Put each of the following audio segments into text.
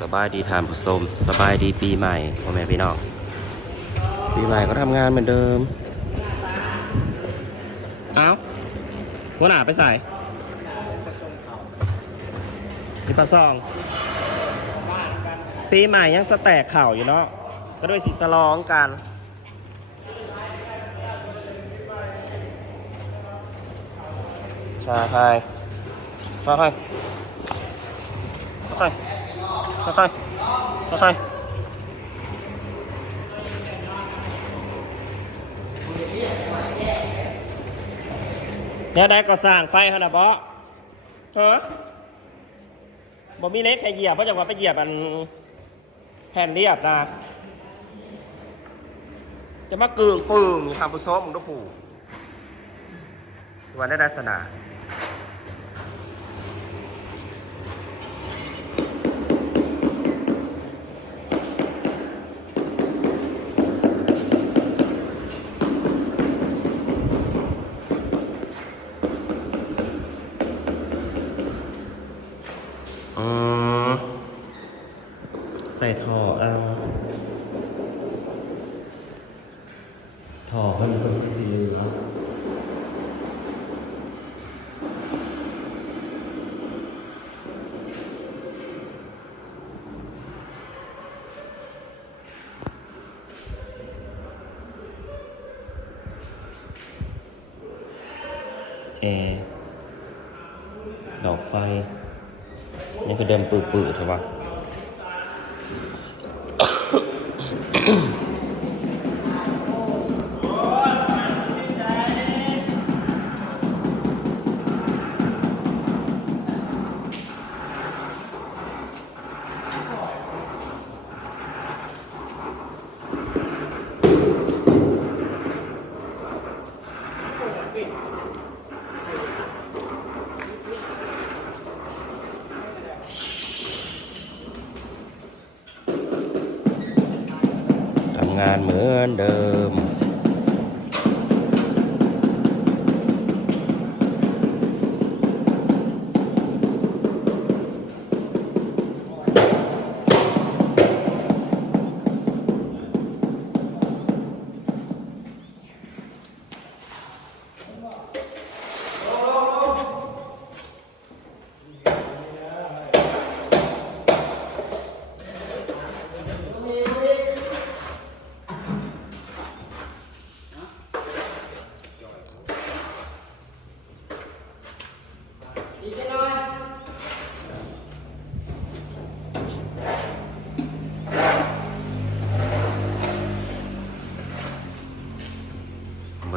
สบายดีทานผู้ชมสบายดีปีใหม่พ่อแม่พี่น้องปีใหม่ก็ทำงานเหมือนเดิม เอ้าหัวหน้าไปใส่นี่ปลาซอง ปีใหม่ยังสแตกเข่าอยู่เนาะก็ด้วยสิสลองกันชาไทยชาไทยชาไทย ชาไทยชาไทยเนี่ยได้ก็สร้างไฟขนาดบ่เฮ้อบ่มีเล็กใครเหยียบเพราะจังหวะไปเหยียบอันแผ่นเรียบนะ จะมากึ่งปึ่งทำผู้ซ้อมมึงต้องผูกวันได้ลักษณะ อืมใส่ท่อเอา ท่อให้มันสดสีเหลืองแอร์ดอกไฟ นี่คือเดิมปื้อๆใช่ปะ งานเหมือนเดิม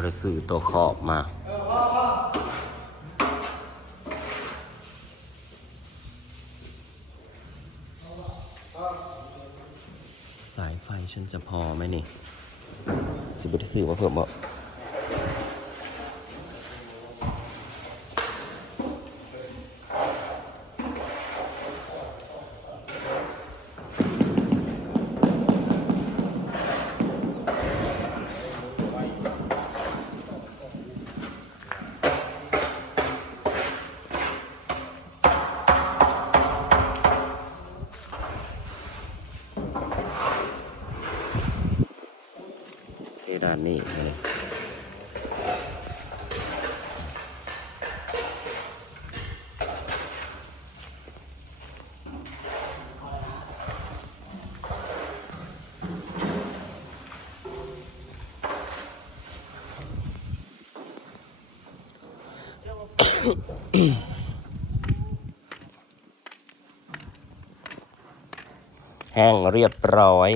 บริสื่อตัวขอบมา สายไฟฉันจะพอไหมนี่ สิบริสื่อมาเพิ่มบ่านนี่แห้งเรียบร้อย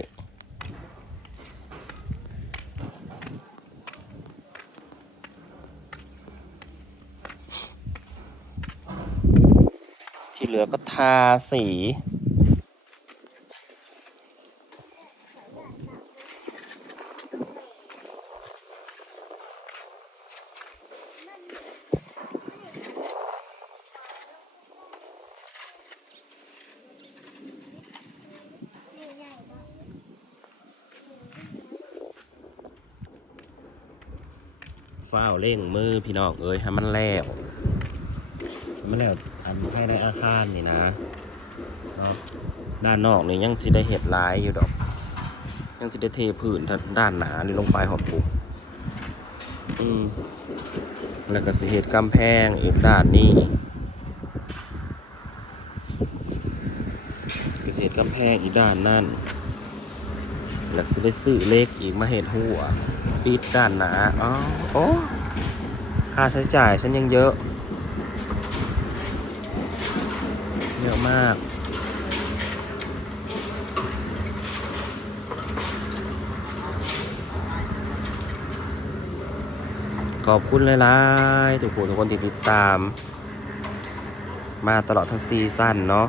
เหลือก็ทาสีฝ้าวเร่งมือพี่น้องเอ้ยให้มันแล้ว มันแล้วอันภายในอาคารนี่นะเนาะด้านนอกนี่ยังสิได้เห็ดลายอยู่ดอก ยังสิได้เทพื้นทางด้านหนานี่ลงไปหอดปูอืมแล้วก็สิเห็ดกำแพงอีกด้านนี้ก็เห็ดกำแพงอีกด้านนั่นแล้วก็สิได้ซื้อเล็กอีกมาเห็ดหัวปิดด้านหนาอ๋อโอ้ค่าใช้จ่ายฉันยังเยอะ เยอะมาก ขอบคุณหลายๆทุกผู้ทุกคนที่ติดตาม มาตลอดทั้งซีซั่นเนาะ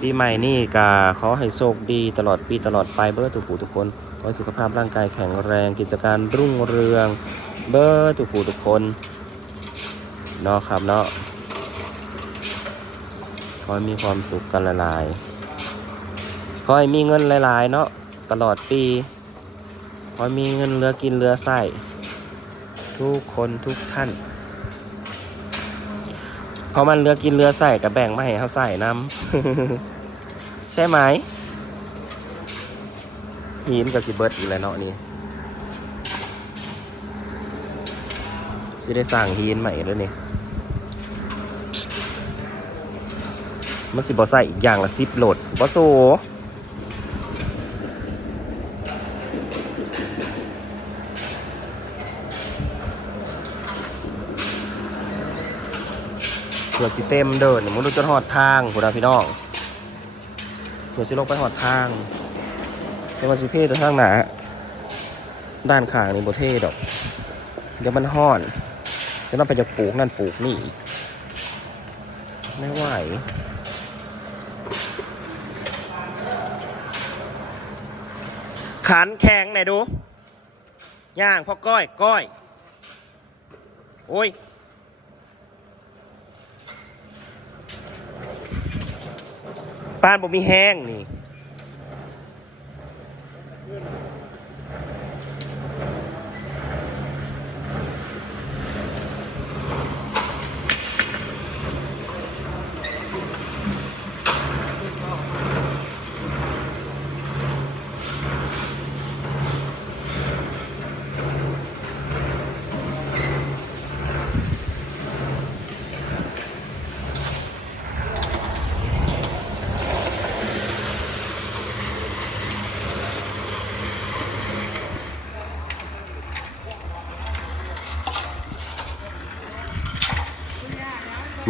ปีใหม่นี่ก็ขอให้โชคดีตลอดปีตลอดไปเบอร์ทุกผู้ทุกคนขอสุขภาพร่างกายแข็งแรงกิจการรุ่งเรือง เบอร์ทุกผู้ทุกคนเนาะครับเนาะ ขอให้มีความสุขกันหลายๆขอให้มีเงินหลายๆ เนาะตลอดปีขอให้มีเงินเหลือกินเหลือใส่ทุกคนทุกท่านเพราะมันเรือกินเรือใส่กับแบ่งมาให้เขาใส่น้ำใช่ไหมหินกับสิเบิร์ดอีกแล้วเนาะนี่สิได้สั่งหินใหม่ด้วยนี่ มันสิบอใส่อีกอย่างละสิบโหลดบอโซเผื่อสิเต็มเดินมึงรู้จนหอดทางผู้ดาพี่น้องเผื่อสิลงไปหอดทางเป็นวันสิเทแต่ทางหนาด้านข้างนี่บเทศดอกเดี๋ยวมันห่อนจะต้องไปจะปลูกนั่นปลูกนี่ ไม่ไหว ขันแข็งไหนดู ย่างพ่อก้อย ก้อย โอ้ย ป้านบ่มีแห้งนี่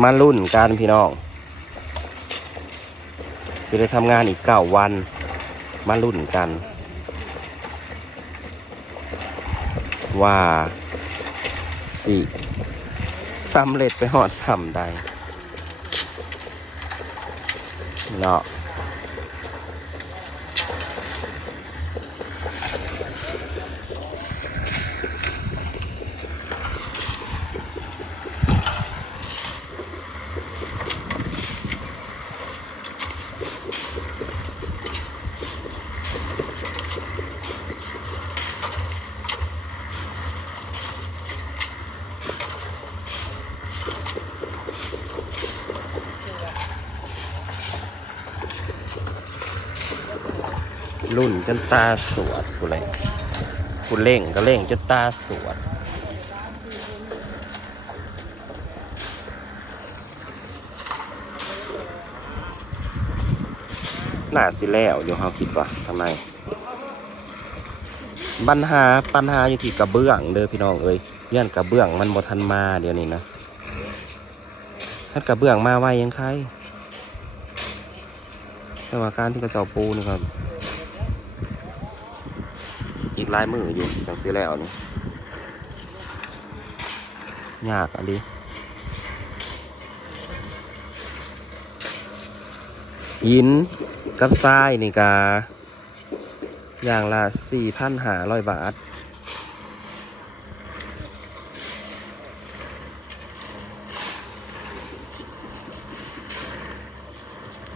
มารุ่นกันพี่น้องจะได้ทำงานอีกเก้าวัน มารุ่นกัน ว่าสิสำเร็จไปหอดสำใดเนาะ รุ่นจนตาสวดกูเลยกูเล่งก็เล่งจนตาสวดหน่าสิแล้วอยู่เฮาคิดว่าทำไมปัญหาปัญหาอยู่ที่กระเบื้องเด้อพี่น้องเอ้ยย่านกระเบื้องมันบ่ทันมาเดี๋ยวนี้นะถ้ากระเบื้องมาไวยังใครแต่ว่าการที่กระเจ้าปูนี่ครับอีกห ลายมืออยู่จังสิแล้วนี่ยากอันนี้หินกับทรายนี่กาอย่างละสี่พันหาร้อยบาท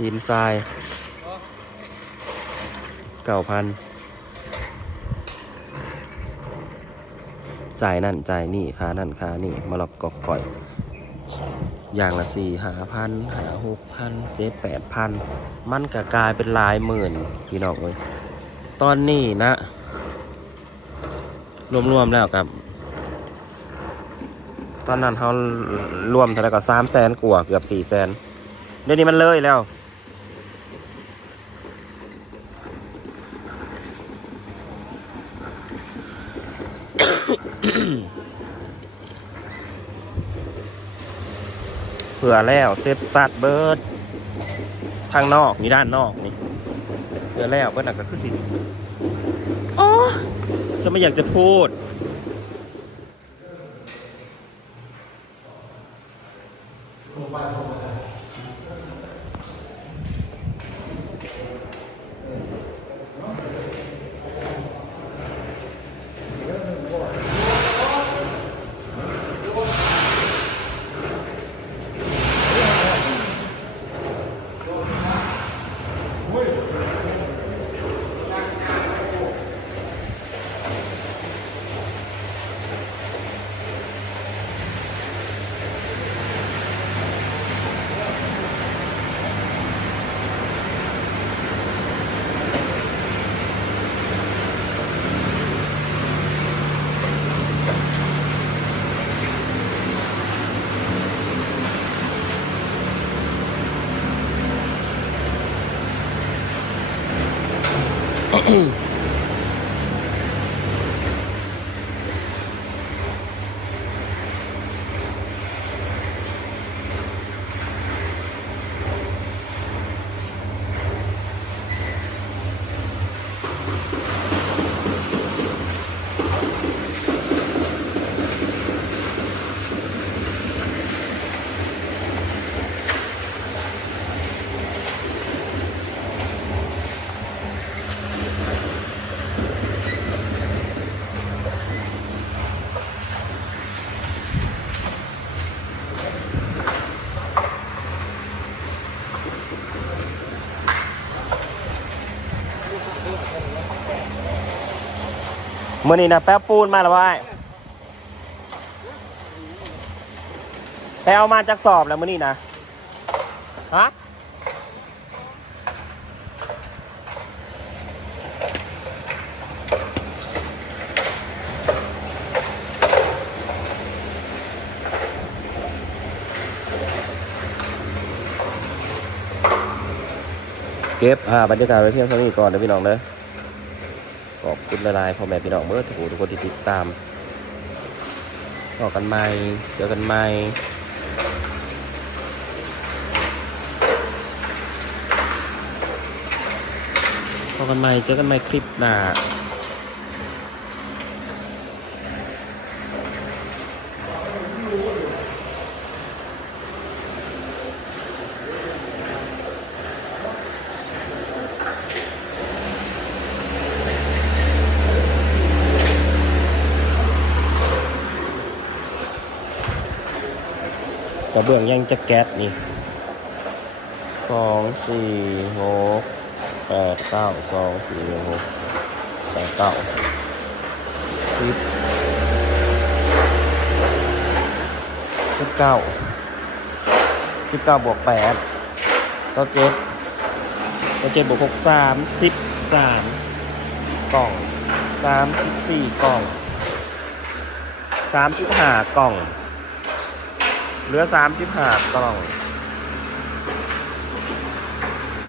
หินทรายเก้าพัน จ่ายนั่นจ่ายนี่ค่านั่นค่านี่มาหลอกกอกก่อย อย่างละสี่หาพันหาหกพันเจ็ดแปดพันมันก็กลายเป็นหลายหมื่นพี่น้องเลยตอนนี้นะ รวมๆแล้วกับ ตอนนั้นเขารวมเท่าไหร่ก็สามแสนกว่าเกือบสี่แสนเดี๋ยวนี้มันเลยแล้ว ผื่อแล้วเซฟซัดเบิร์ดทางนอกนี่ด้านนอกนี่เผื่อแล้วเบิร์ดหนักก็คือสิอ๋อฉันไม่อยากจะพูด Mm-hmm. มื่อนี้นะแป๊บปูนมาแล้วว่ายไปเอามาจากสอบแล้วมื่อนี้นะฮะเก็บอ่าบรรยากาศไว้เพียงเท่านี้ก่อนเดี๋ยวพี่น้องเด้อ ขอบคุณละลายพ่อแม่พี่น้องเมื่อถูกทุกคนที่ติดตามต่อกันใหม่ เจอกันใหม่พอกันใหม่ เจอกันใหม่คลิปหน้า เบื้องยังจะแก๊สนี่สองสี่หกแปดเก้าสองสี่หกแปดเก้าสิบสิบเก้าสิบเก้าบวกแปดสิบเจ็ดสิบเจ็ดบวกหกสามสิบสามกล่องสามสิบสี่กล่องสามสิบห้ากล่อง เหลือสามสิบห้ากล่อง